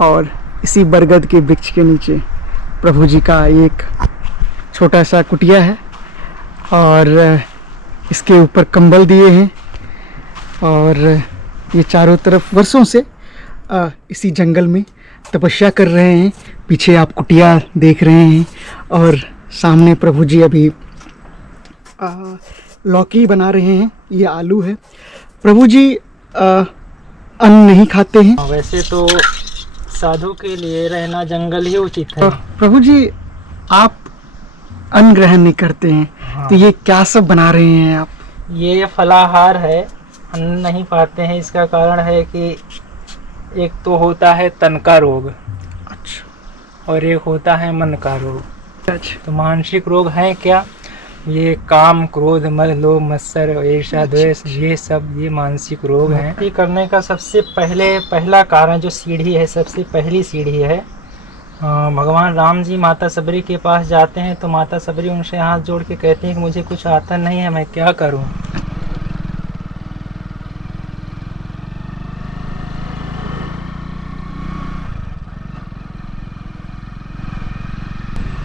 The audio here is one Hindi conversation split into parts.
और इसी बरगद के वृक्ष के नीचे प्रभु जी का एक छोटा सा कुटिया है और इसके ऊपर कंबल दिए हैं और ये चारों तरफ वर्षों से इसी जंगल में तपस्या कर रहे हैं। पीछे आप कुटिया देख रहे हैं और सामने प्रभु जी अभी लौकी बना रहे हैं। ये आलू है। प्रभु जी अन्न नहीं खाते हैं। वैसे तो साधु के लिए रहना जंगल ही उचित है। प्रभु जी आप अन्न ग्रहण नहीं करते हैं। हाँ। तो ये क्या सब बना रहे हैं आप? ये फलाहार है, अन्न नहीं पाते हैं। इसका कारण है कि एक तो होता है तन का रोग, अच्छा, और एक होता है मन का रोग। अच्छा। तो मानसिक रोग है क्या? ये काम, क्रोध, मद, लोभ, मत्सर, ईर्ष्या, द्वेष, ये सब ये मानसिक रोग हैं। ये करने का सबसे पहला कारण जो सीढ़ी है, सबसे पहली सीढ़ी है, भगवान राम जी माता सबरी के पास जाते हैं तो माता सबरी उनसे हाथ जोड़ के कहती हैं कि मुझे कुछ आता नहीं है, मैं क्या करूं?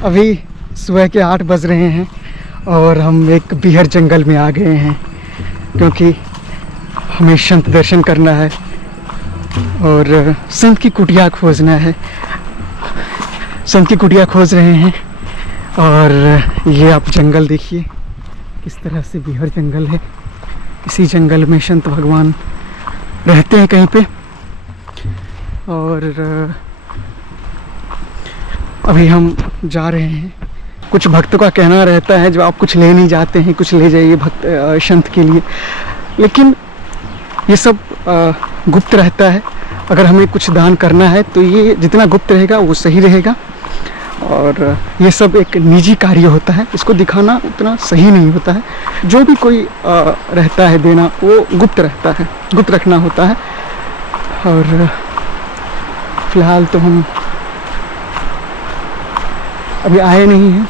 अभी सुबह के 8 बज रहे हैं और हम एक बीहड़ जंगल में आ गए हैं क्योंकि हमें संत दर्शन करना है और संत की कुटिया खोजना है। संत की कुटिया खोज रहे हैं और ये आप जंगल देखिए किस तरह से बीहड़ जंगल है। इसी जंगल में संत भगवान रहते हैं कहीं पे। और अभी हम जा रहे हैं। कुछ भक्तों का कहना रहता है जो आप कुछ ले नहीं जाते हैं, कुछ ले जाइए भक्त संत के लिए, लेकिन ये सब गुप्त रहता है। अगर हमें कुछ दान करना है तो ये जितना गुप्त रहेगा वो सही रहेगा और ये सब एक निजी कार्य होता है, इसको दिखाना उतना सही नहीं होता है। जो भी कोई रहता है देना वो गुप्त रहता है, गुप्त रखना होता है। और फिलहाल तो हम अभी आए नहीं हैं,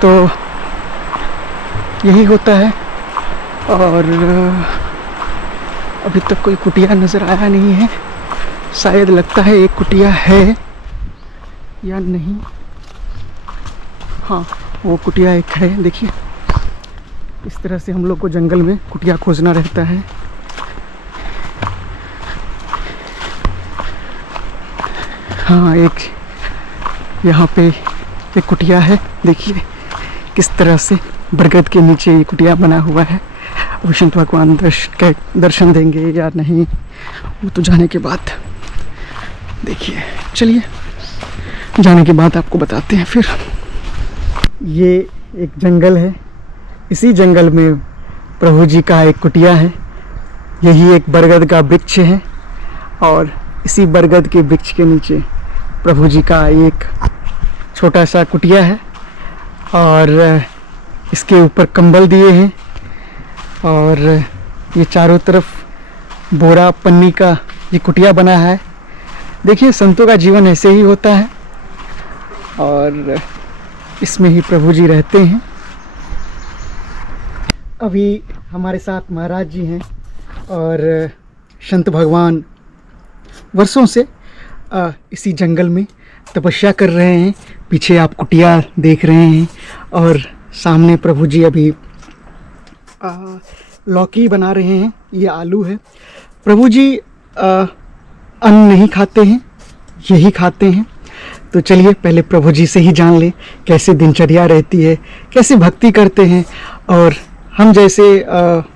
तो यही होता है। और अभी तक कोई कुटिया नज़र आया नहीं है। शायद लगता है एक कुटिया है या नहीं। हाँ, वो कुटिया एक है। देखिए इस तरह से हम लोग को जंगल में कुटिया खोजना रहता है। हाँ, एक यहाँ पे एक कुटिया है। देखिए किस तरह से बरगद के नीचे ये कुटिया बना हुआ है। विष्णु भगवान दर्शन देंगे या नहीं वो तो जाने के बाद देखिए। चलिए जाने के बाद आपको बताते हैं। फिर ये एक जंगल है। इसी जंगल में प्रभु जी का एक कुटिया है। यही एक बरगद का वृक्ष है और इसी बरगद के वृक्ष के नीचे प्रभु जी का एक छोटा सा कुटिया है और इसके ऊपर कंबल दिए हैं और ये चारों तरफ बोरा पन्नी का ये कुटिया बना है। देखिए संतों का जीवन ऐसे ही होता है और इसमें ही प्रभु जी रहते हैं। अभी हमारे साथ महाराज जी हैं और संत भगवान वर्षों से इसी जंगल में तपस्या कर रहे हैं। पीछे आप कुटिया देख रहे हैं और सामने प्रभु जी अभी लौकी बना रहे हैं। ये आलू है। प्रभु जी अन्न नहीं खाते हैं, यही खाते हैं। तो चलिए पहले प्रभु जी से ही जान लें कैसे दिनचर्या रहती है, कैसे भक्ति करते हैं और हम जैसे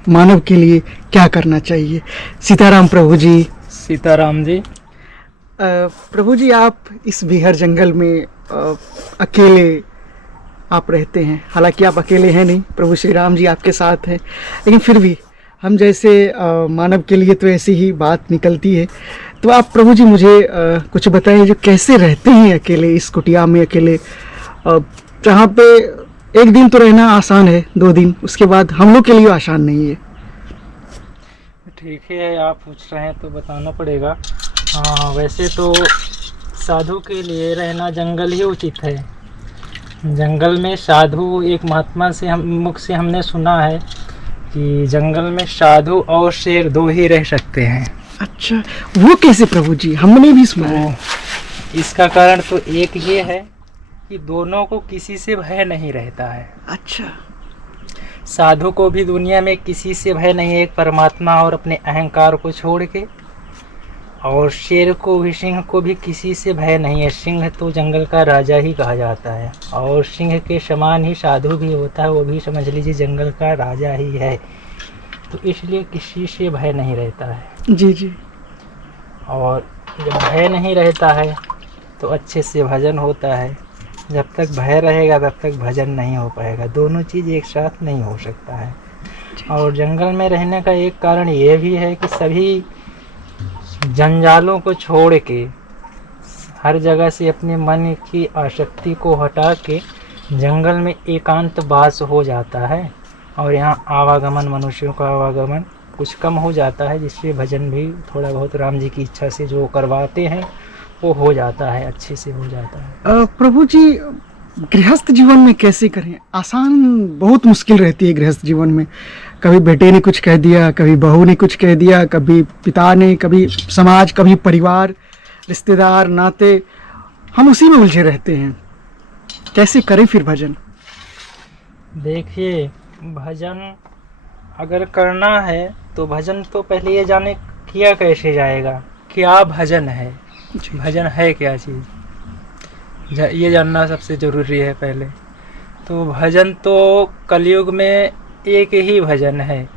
मानव के लिए क्या करना चाहिए। सीताराम प्रभु जी। सीताराम जी। प्रभु जी आप इस बीहड़ जंगल में अकेले आप रहते हैं। हालांकि आप अकेले हैं नहीं, प्रभु श्री राम जी आपके साथ हैं, लेकिन फिर भी हम जैसे मानव के लिए तो ऐसी ही बात निकलती है। तो आप प्रभु जी मुझे कुछ बताइए जो कैसे रहते हैं अकेले इस कुटिया में, अकेले जहाँ पे एक दिन तो रहना आसान है, 2 दिन, उसके बाद हम लोग के लिए आसान नहीं है। ठीक है, आप पूछ रहे हैं तो बताना पड़ेगा। हाँ, वैसे तो साधु के लिए रहना जंगल ही उचित है। जंगल में साधु, एक महात्मा से मुख से हमने सुना है कि जंगल में साधु और शेर 2 ही रह सकते हैं। अच्छा, वो कैसे प्रभु जी, हमने भी सुना है। तो इसका कारण तो एक ये है कि दोनों को किसी से भय नहीं रहता है। अच्छा, साधु को भी दुनिया में किसी से भय नहीं है, एक परमात्मा और अपने अहंकार को छोड़ के। और शेर को भी, सिंह को भी किसी से भय नहीं है। सिंह तो जंगल का राजा ही कहा जाता है, और सिंह के समान ही साधु भी होता है, वो भी समझ लीजिए जंगल का राजा ही है। तो इसलिए किसी से भय नहीं रहता है। जी जी। और जब भय नहीं रहता है तो अच्छे से भजन होता है। जब तक भय रहेगा तब तक भजन नहीं हो पाएगा, दोनों चीज़ एक साथ नहीं हो सकता है। और जंगल में रहने का एक कारण ये भी है कि सभी जंजालों को छोड़ के, हर जगह से अपने मन की आसक्ति को हटा के जंगल में एकांत वास हो जाता है। और यहाँ आवागमन, मनुष्यों का आवागमन कुछ कम हो जाता है, जिससे भजन भी थोड़ा बहुत राम जी की इच्छा से जो करवाते हैं वो हो जाता है, अच्छे से हो जाता है। प्रभु जी, गृहस्थ जीवन में कैसे करें? आसान बहुत मुश्किल रहती है गृहस्थ जीवन में। कभी बेटे ने कुछ कह दिया, कभी बहू ने कुछ कह दिया, कभी पिता ने, कभी समाज, कभी परिवार, रिश्तेदार, नाते, हम उसी में उलझे रहते हैं। कैसे करें फिर भजन? देखिए, भजन अगर करना है तो भजन तो पहले ये जाने किया कैसे जाएगा, क्या भजन है, भजन है क्या चीज़, ये जानना सबसे ज़रूरी है पहले। तो भजन तो कलयुग में एक ही भजन है,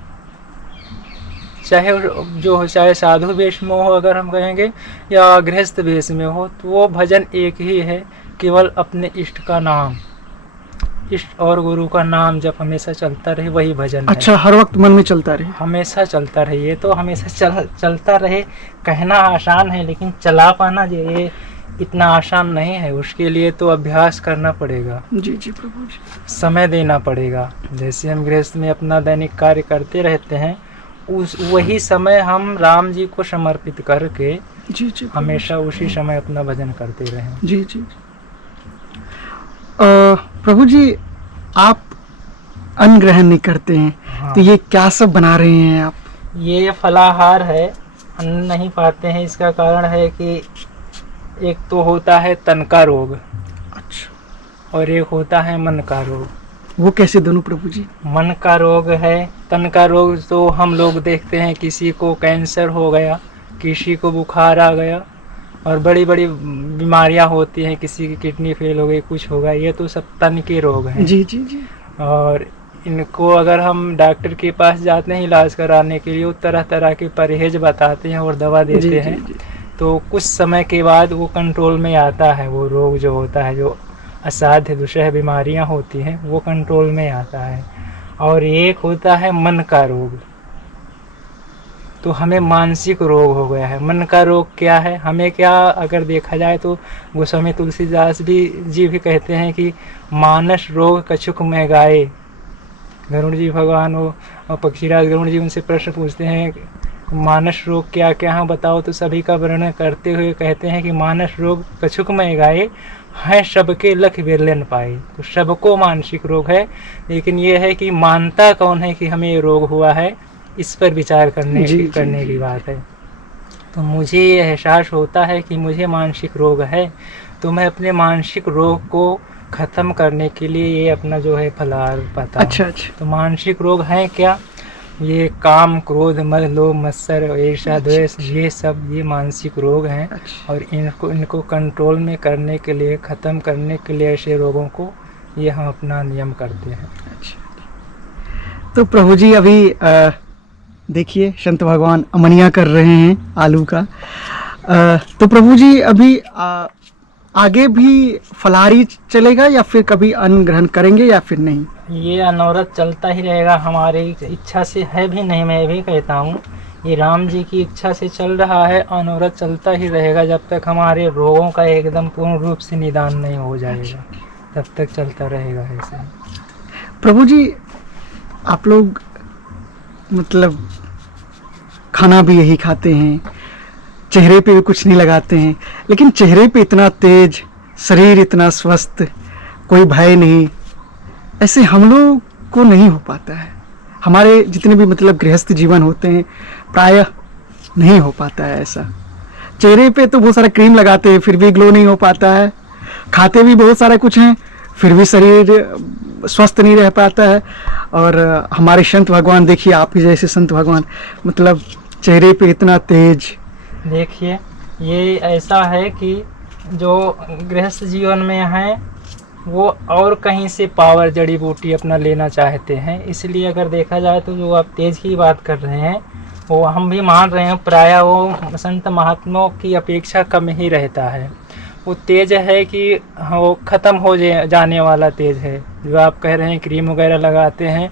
चाहे जो हो, चाहे साधु वेश में हो अगर हम कहेंगे, या गृहस्थ वेश में हो, तो वो भजन एक ही है, केवल अपने इष्ट का नाम, इष्ट और गुरु का नाम जब हमेशा चलता रहे वही भजन है। अच्छा, हर वक्त मन में चलता रहे, हमेशा चलता रहे। ये तो हमेशा चलता रहे कहना आसान है, लेकिन चला पाना ये इतना आसान नहीं है। उसके लिए तो अभ्यास करना पड़ेगा। जी जी प्रभु जी। समय देना पड़ेगा। जैसे हम गृहस्थ में अपना दैनिक कार्य करते रहते हैं, उस वही समय हम राम जी को समर्पित करके जी जी हमेशा उसी समय अपना भजन करते रहें। जी जी। प्रभु जी, आप अन्न ग्रहण नहीं करते हैं। हाँ। तो ये क्या सब बना रहे हैं आप? ये फलाहार है, अन्न नहीं पाते हैं। इसका कारण है कि एक तो होता है तन का रोग, अच्छा, और एक होता है मन का रोग। वो कैसे दोनों प्रभु जी? मन का रोग है, तन का रोग तो हम लोग देखते हैं, किसी को कैंसर हो गया, किसी को बुखार आ गया, और बड़ी बड़ी बीमारियां होती हैं, किसी की किडनी फेल हो गई, कुछ हो गया, ये तो सब तन के रोग हैं। जी जी जी। और इनको अगर हम डॉक्टर के पास जाते हैं इलाज कराने के लिए, वो तरह तरह के परहेज बताते हैं और दवा देते जी, हैं। जी, जी। तो कुछ समय के बाद वो कंट्रोल में आता है, वो रोग जो होता है, जो असाध्य दुस्सह बीमारियां होती हैं, वो कंट्रोल में आता है। और एक होता है मन का रोग, तो हमें मानसिक रोग हो गया है। मन का रोग क्या है, हमें क्या अगर देखा जाए तो गोस्वामी तुलसीदास जी भी कहते हैं कि मानस रोग कछुक में गाए। गरुड़ जी भगवान और पक्षीराज गरुड़ जी उनसे प्रश्न पूछते हैं मानस रोग क्या क्या है बताओ, तो सभी का वर्णन करते हुए कहते हैं कि मानस रोग कछुक में गाए हैं, सबके लख बिरले पाए। तो सबको मानसिक रोग है, लेकिन ये है कि मानता कौन है कि हमें ये रोग हुआ है, इस पर विचार करने की बात है। तो मुझे ये एहसास होता है कि मुझे मानसिक रोग है, तो मैं अपने मानसिक रोग को ख़त्म करने के लिए ये अपना जो है फलाहार पाता हूं। अच्छा। तो मानसिक रोग है क्या, ये काम, क्रोध, मद, लोभ, मत्सर, ईर्ष्या, द्वेष, ये सब ये मानसिक रोग हैं। अच्छा। और इनको कंट्रोल में करने के लिए, ख़त्म करने के लिए ऐसे रोगों को ये हम अपना नियम करते हैं। अच्छा। तो प्रभु जी अभी देखिए संत भगवान अमनिया कर रहे हैं आलू का। तो प्रभु जी अभी आगे भी फलाहारी चलेगा या फिर कभी अन्न ग्रहण करेंगे या फिर नहीं? ये अनवरत चलता ही रहेगा, हमारी इच्छा से है भी नहीं, मैं भी कहता हूँ ये राम जी की इच्छा से चल रहा है, अनवरत चलता ही रहेगा जब तक हमारे रोगों का एकदम पूर्ण रूप से निदान नहीं हो जाएगा, तब तक चलता रहेगा ऐसे। प्रभु जी आप लोग मतलब खाना भी यही खाते हैं, चेहरे पे भी कुछ नहीं लगाते हैं, लेकिन चेहरे पे इतना तेज, शरीर इतना स्वस्थ, कोई भय नहीं, ऐसे हम लोग को नहीं हो पाता है। हमारे जितने भी मतलब गृहस्थ जीवन होते हैं प्रायः नहीं हो पाता है ऐसा। चेहरे पे तो बहुत सारा क्रीम लगाते हैं फिर भी ग्लो नहीं हो पाता है, खाते भी बहुत सारा कुछ हैं फिर भी शरीर स्वस्थ नहीं रह पाता है। और हमारे संत भगवान देखिए, आपके जैसे संत भगवान, मतलब चेहरे पे इतना तेज। देखिए ये ऐसा है कि जो गृहस्थ जीवन में है वो और कहीं से पावर जड़ी बूटी अपना लेना चाहते हैं, इसलिए अगर देखा जाए तो जो आप तेज की बात कर रहे हैं वो हम भी मान रहे हैं, प्रायः वो संत महात्माओं की अपेक्षा कम ही रहता है। वो तेज है कि वो ख़त्म हो जाने वाला तेज है। जो आप कह रहे हैं क्रीम वगैरह लगाते हैं,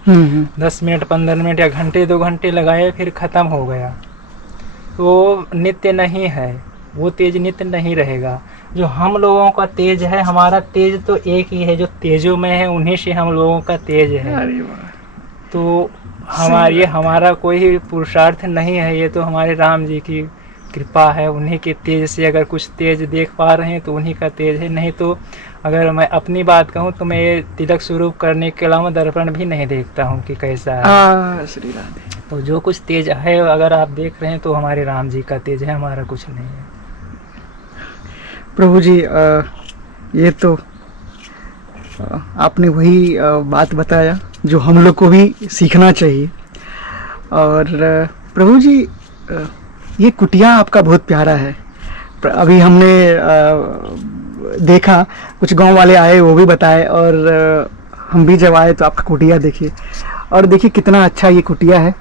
10 मिनट 15 मिनट या घंटे 2 घंटे लगाए फिर ख़त्म हो गया, तो नित्य नहीं है, वो तेज नित्य नहीं रहेगा। जो हम लोगों का तेज है, हमारा तेज तो एक ही है, जो तेजों में है उन्हीं से हम लोगों का तेज है। तो हमारा कोई पुरुषार्थ नहीं है, ये तो हमारे राम जी की कृपा है। उन्हीं के तेज से अगर कुछ तेज देख पा रहे हैं तो उन्हीं का तेज है। नहीं तो अगर मैं अपनी बात कहूँ तो मैं ये तिलक स्वरूप करने के अलावा दर्पण भी नहीं देखता हूँ कि कैसा है। श्री राधे। तो जो कुछ तेज है अगर आप देख रहे हैं तो हमारे राम जी का तेज है, हमारा कुछ नहीं है। प्रभु जी ये तो आपने वही बात बताया जो हम लोग को भी सीखना चाहिए। और प्रभु जी ये कुटिया आपका बहुत प्यारा है। अभी हमने देखा, कुछ गांव वाले आए वो भी बताए, और हम भी जब आए तो आपका कुटिया देखिए, और देखिए कितना अच्छा ये कुटिया है।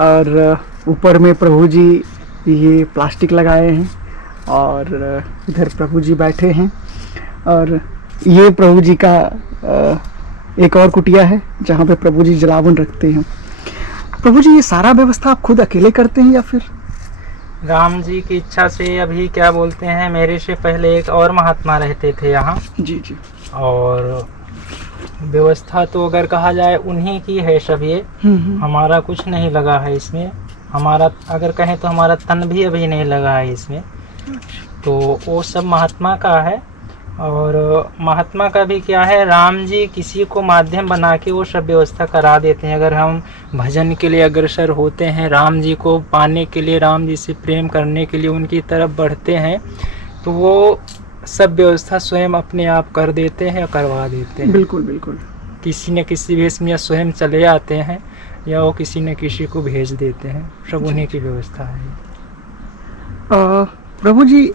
और ऊपर में प्रभु जी ये प्लास्टिक लगाए हैं, और इधर प्रभु जी बैठे हैं, और ये प्रभु जी का एक और कुटिया है जहाँ पे प्रभु जी जलावन रखते हैं। प्रभु जी ये सारा व्यवस्था आप खुद अकेले करते हैं या फिर? राम जी की इच्छा से, अभी क्या बोलते हैं, मेरे से पहले एक और महात्मा रहते थे यहाँ। जी जी। और व्यवस्था तो अगर कहा जाए उन्हीं की है सब ये, हमारा कुछ नहीं लगा है इसमें। हमारा अगर कहें तो हमारा तन भी अभी नहीं लगा है इसमें, तो वो सब महात्मा का है। और महात्मा का भी क्या है, राम जी किसी को माध्यम बना के वो सब व्यवस्था करा देते हैं। अगर हम भजन के लिए अग्रसर होते हैं, राम जी को पाने के लिए, राम जी से प्रेम करने के लिए उनकी तरफ बढ़ते हैं, तो वो सब व्यवस्था स्वयं अपने आप कर देते हैं, करवा देते हैं। बिल्कुल बिल्कुल। किसी न किसी भेष में या स्वयं चले आते हैं या वो किसी न किसी को भेज देते हैं, सब उन्हीं की व्यवस्था है। प्रभु जी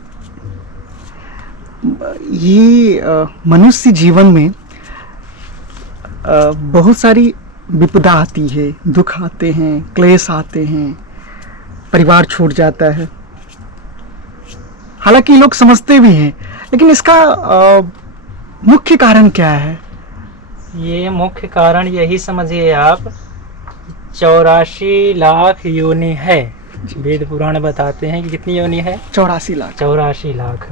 ये मनुष्य जीवन में बहुत सारी विपदा आती है, दुख आते हैं, क्लेश आते हैं, परिवार छूट जाता है। हालांकि लोग समझते भी हैं, लेकिन इसका मुख्य कारण क्या है? ये मुख्य कारण यही समझिए आप, 84 लाख योनि है। वेद पुराण बताते हैं कि कितनी योनि है? 84 लाख। 84 लाख।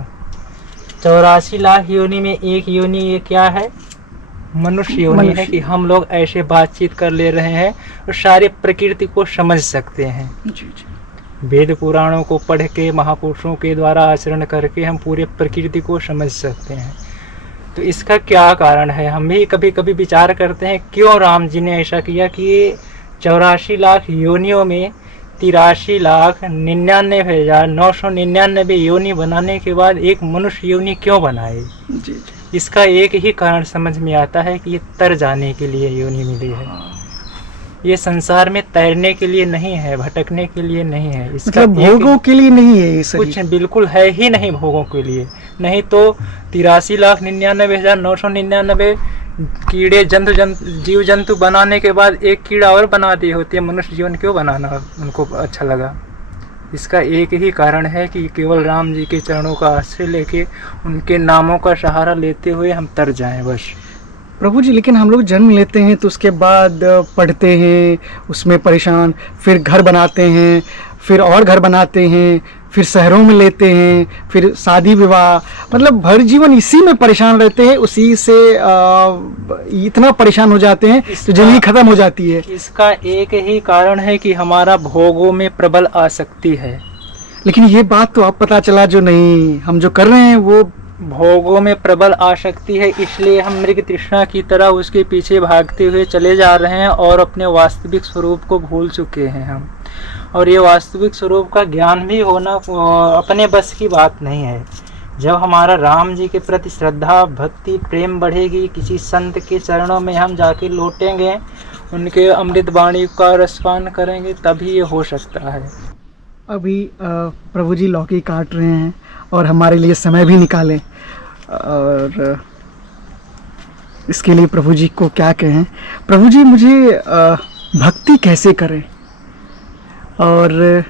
84 लाख योनि में एक योनि ये क्या है? मनुष्य योनि है कि हम लोग ऐसे बातचीत कर ले रहे हैं और सारे प्रकृति को समझ सकते हैं। जी जी। वेद पुराणों को पढ़ के, महापुरुषों के द्वारा आचरण करके हम पूरे प्रकृति को समझ सकते हैं। तो इसका क्या कारण है? हम भी कभी कभी विचार करते हैं क्यों राम जी ने ऐसा किया कि 84 लाख योनियों में 83,99,999 योनि बनाने के बाद एक मनुष्य योनि क्यों बनाए? जी जी। इसका एक ही कारण समझ में आता है कि ये तर जाने के लिए योनि मिली है। ये संसार में तैरने के लिए नहीं है, भटकने के लिए नहीं है। इसका मतलब भोगों के लिए नहीं है ये सही। कुछ बिल्कुल है ही नहीं भोगों के लिए। नहीं तो 83,99,999 कीड़े जीव जंतु बनाने के बाद एक कीड़ा और बना दी होती है, मनुष्य जीवन क्यों बनाना उनको अच्छा लगा? इसका एक ही कारण है कि केवल राम जी के चरणों का आश्रय लेके, उनके नामों का सहारा लेते हुए हम तर जाएं बस। प्रभु जी, लेकिन हम लोग जन्म लेते हैं तो उसके बाद पढ़ते हैं, उसमें परेशान, फिर घर बनाते हैं, फिर और घर बनाते हैं, फिर शहरों में लेते हैं, फिर शादी विवाह, मतलब भर जीवन इसी में परेशान रहते हैं, उसी से इतना परेशान हो जाते हैं तो जिंदगी खत्म हो जाती है। इसका एक ही कारण है कि हमारा भोगों में प्रबल आसक्ति है। लेकिन ये बात तो अब पता चला जो नहीं, हम जो कर रहे हैं वो भोगों में प्रबल आसक्ति है, इसलिए हम मृग तृष्णा की तरह उसके पीछे भागते हुए चले जा रहे हैं और अपने वास्तविक स्वरूप को भूल चुके हैं हम। और ये वास्तविक स्वरूप का ज्ञान भी होना अपने बस की बात नहीं है। जब हमारा राम जी के प्रति श्रद्धा भक्ति प्रेम बढ़ेगी, किसी संत के चरणों में हम जाके लौटेंगे, उनके अमृत वाणी का रसपान करेंगे, तभी ये हो सकता है। अभी प्रभु जी लौकी काट रहे हैं और हमारे लिए समय भी निकालें, और इसके लिए प्रभु जी को क्या कहें। प्रभु जी, मुझे भक्ति कैसे करें और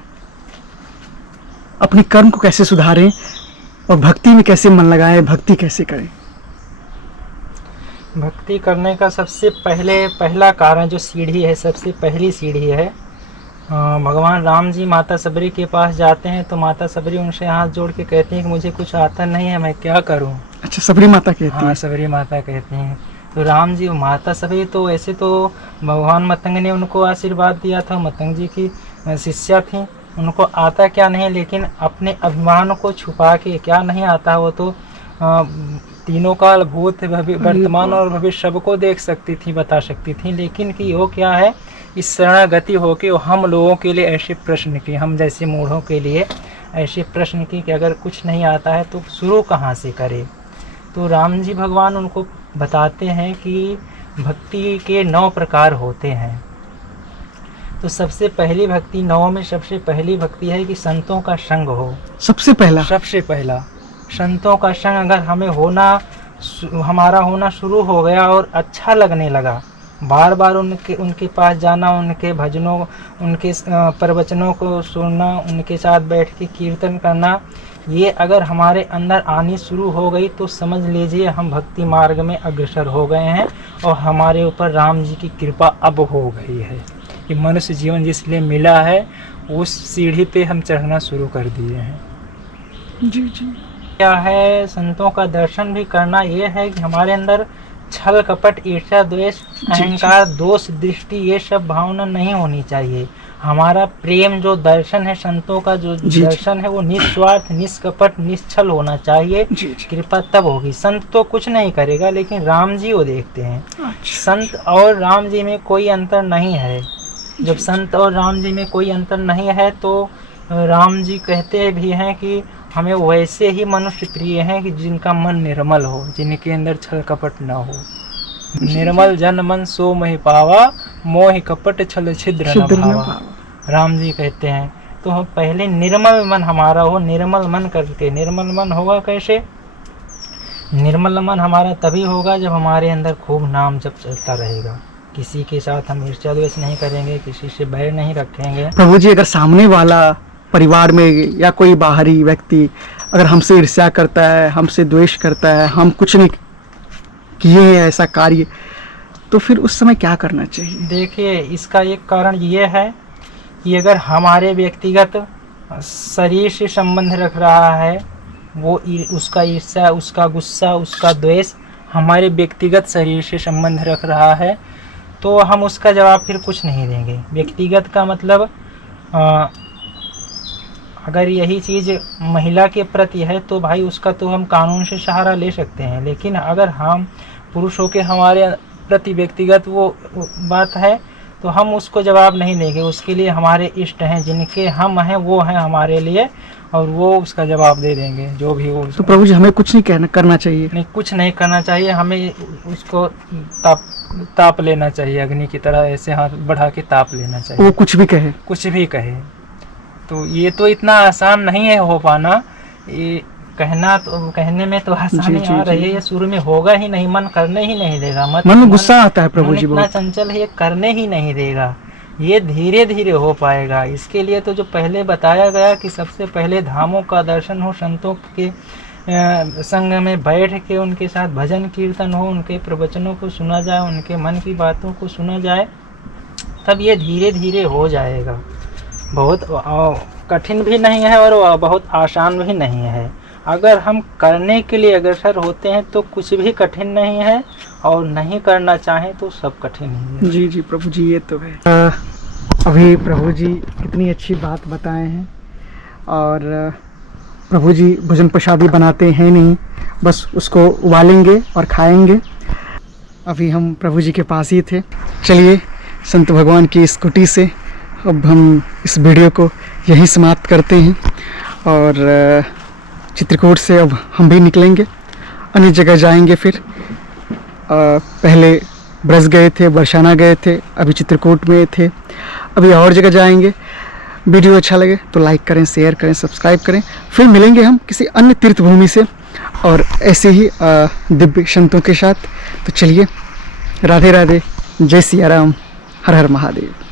अपने कर्म को कैसे सुधारें और भक्ति में कैसे मन लगाएं, भक्ति कैसे करें? भक्ति करने का सबसे पहला कारण जो सीढ़ी है, सबसे पहली सीढ़ी है, भगवान राम जी माता सबरी के पास जाते हैं तो माता सबरी उनसे हाथ जोड़ के कहती हैं कि मुझे कुछ आता नहीं है, मैं क्या करूं। अच्छा, सबरी माता कहती हैं? हाँ, सबरी माता कहती हैं। तो राम जी, माता सबरी तो ऐसे तो भगवान मतंग ने उनको आशीर्वाद दिया था, मतंग जी की शिष्या थी, उनको आता क्या नहीं, लेकिन अपने अभिमान को छुपा के, क्या नहीं आता वो तो तीनों काल भूत वर्तमान और भविष्य सबको देख सकती थी, बता सकती थी, लेकिन कि वो क्या है, इस शरणागति होके हम लोगों के लिए ऐसे प्रश्न किए, हम जैसे मूढ़ों के लिए ऐसे प्रश्न किए कि अगर कुछ नहीं आता है तो शुरू कहाँ से करें। तो राम जी भगवान उनको बताते हैं कि भक्ति के 9 प्रकार होते हैं। तो सबसे पहली भक्ति, 9 में सबसे पहली भक्ति है कि संतों का संग हो। सबसे पहला संतों का संग अगर हमें हमारा होना शुरू हो गया और अच्छा लगने लगा, बार बार उनके पास जाना, उनके भजनों, उनके प्रवचनों को सुनना, उनके साथ बैठ के कीर्तन करना, ये अगर हमारे अंदर आनी शुरू हो गई तो समझ लीजिए हम भक्ति मार्ग में अग्रसर हो गए हैं और हमारे ऊपर राम जी की कृपा अब हो गई है कि मनुष्य जीवन जिसलिए मिला है उस सीढ़ी पे हम चढ़ना शुरू कर दिए हैं। जी जी। क्या है, संतों का दर्शन भी करना ये है कि हमारे अंदर छल कपट ईर्ष्या द्वेष अहंकार दोष दृष्टि ये सब भावना नहीं होनी चाहिए। हमारा प्रेम जो दर्शन है, संतों का जो दर्शन है वो निस्वार्थ निष्कपट निश्चल होना चाहिए। कृपा तब होगी। संत तो कुछ नहीं करेगा लेकिन राम जी वो देखते हैं। संत और राम जी में कोई अंतर नहीं है। जब संत और राम जी में कोई अंतर नहीं है तो राम जी कहते भी हैं कि हमें वैसे ही मनुष्य प्रिय हैं कि जिनका मन निर्मल हो, जिनके अंदर छल कपट न हो। निर्मल जन मन सो मोहि पावा, मोहि कपट छल छिद्र न भावा, राम जी कहते हैं। तो हम पहले निर्मल मन हमारा हो, निर्मल मन करके। निर्मल मन होगा कैसे? निर्मल मन हमारा तभी होगा जब हमारे अंदर खूब नाम जब चलता रहेगा। किसी के साथ हम ईर्ष्या द्वेष नहीं करेंगे, किसी से बैर नहीं रखेंगे। प्रभु जी, अगर सामने वाला परिवार में या कोई बाहरी व्यक्ति अगर हमसे ईर्ष्या करता है, हमसे द्वेष करता है, हम कुछ नहीं किए हैं ऐसा कार्य, तो फिर उस समय क्या करना चाहिए? देखिए, इसका एक कारण ये है कि अगर हमारे व्यक्तिगत शरीर से संबंध रख रहा है, वो उसका ईर्ष्या, उसका गुस्सा, उसका द्वेष हमारे व्यक्तिगत शरीर से संबंध रख रहा है, तो हम उसका जवाब फिर कुछ नहीं देंगे। व्यक्तिगत का मतलब अगर यही चीज़ महिला के प्रति है तो भाई उसका तो हम कानून से सहारा ले सकते हैं, लेकिन अगर हम पुरुषों के हमारे प्रति व्यक्तिगत वो बात है तो हम उसको जवाब नहीं देंगे। उसके लिए हमारे इष्ट हैं, जिनके हम हैं वो हैं हमारे लिए, और वो उसका जवाब दे देंगे जो भी हो। तो प्रभु जी, हमें कुछ नहीं करना चाहिए? नहीं, कुछ नहीं करना चाहिए। हमें उसको ताप लेना चाहिए, अग्नि की तरह ऐसे हाथ बढ़ा के ताप लेना चाहिए। वो कुछ भी कहे? कुछ भी कहे। तो ये तो इतना आसान नहीं है हो पाना। ये कहने में तो आसानी आ रही है, ये शुरू में होगा ही नहीं, मन करने ही नहीं देगा। मन में गुस्सा आता है प्रभु जी, इतना चंचल है, ये करने ही नहीं देगा। ये धीरे धीरे हो पाएगा। इसके लिए तो जो पहले बताया गया कि सबसे पहले धामों का दर्शन हो, संतों के संग में बैठ के उनके साथ भजन कीर्तन हो, उनके प्रवचनों को सुना जाए, उनके मन की बातों को सुना जाए, तब ये धीरे धीरे हो जाएगा। बहुत कठिन भी नहीं है और बहुत आसान भी नहीं है। अगर हम करने के लिए अग्रसर होते हैं तो कुछ भी कठिन नहीं है, और नहीं करना चाहें तो सब कठिन ही है। जी जी प्रभु जी, ये तो है। अभी प्रभु जी कितनी अच्छी बात बताए हैं। और प्रभु जी भोजन प्रसादी बनाते हैं नहीं, बस उसको उबालेंगे और खाएंगे। अभी हम प्रभु जी के पास ही थे। चलिए संत भगवान की इस कुटी से अब हम इस वीडियो को यहीं समाप्त करते हैं और चित्रकूट से अब हम भी निकलेंगे, अन्य जगह जाएंगे। फिर पहले ब्रज गए थे, बरसाना गए थे, अभी चित्रकूट में थे, अभी और जगह जाएंगे। वीडियो अच्छा लगे तो लाइक करें, शेयर करें, सब्सक्राइब करें। फिर मिलेंगे हम किसी अन्य तीर्थ भूमि से और ऐसे ही दिव्य संतों के साथ। तो चलिए, राधे राधे, जय सिया राम, हर हर महादेव।